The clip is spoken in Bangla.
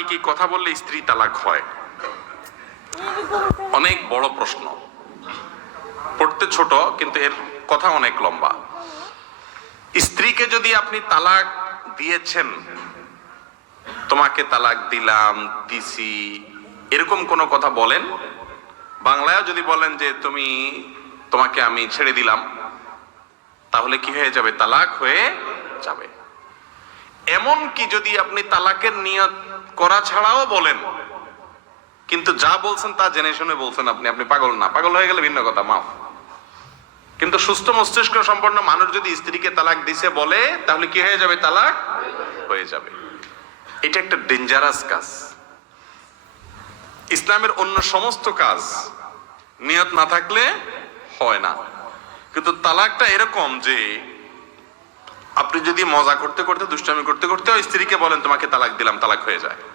কি কি কথা বললে স্ত্রী তালাক হয়? অনেক বড় প্রশ্ন, পড়তে ছোট কিন্তু এর কথা অনেক লম্বা। স্ত্রীকে যদি আপনি তালাক দিয়েছেন, তোমাকে তালাক দিলাম, দিছি, এরকম কোনো কথা বলেন, বাংলায় যদি বলেন যে তোমাকে আমি ছেড়ে দিলাম, তাহলে কি হয়ে যাবে? তালাক হয়ে যাবে। এমন কি যদি আপনি তালাকের নিয়ত করা ছাড়াও বলেন, কিন্তু যা বলছেন তা জেনে শুনে বলছেন, আপনি পাগল না, পাগল হয়ে গেলে ভিন্ন কথা, মাফ। কিন্তু সুস্থ মস্তিষ্ক সম্পন্ন মানুষ যদি স্ত্রীকে তালাক দিছে বলে, তাহলে কি হয়ে যাবে? তালাক হয়ে যাবে। এটা একটা ডেঞ্জারাস কাজ। ইসলামের অন্য সমস্ত কাজ নিয়ত না থাকলে হয় না, কিন্তু তালাকটা এরকম যে আপনি যদি মজা করতে করতে, দুষ্টামি করতে করতে স্ত্রীকে বলেন তোমাকে তালাক দিলাম, তালাক হয়ে যায়।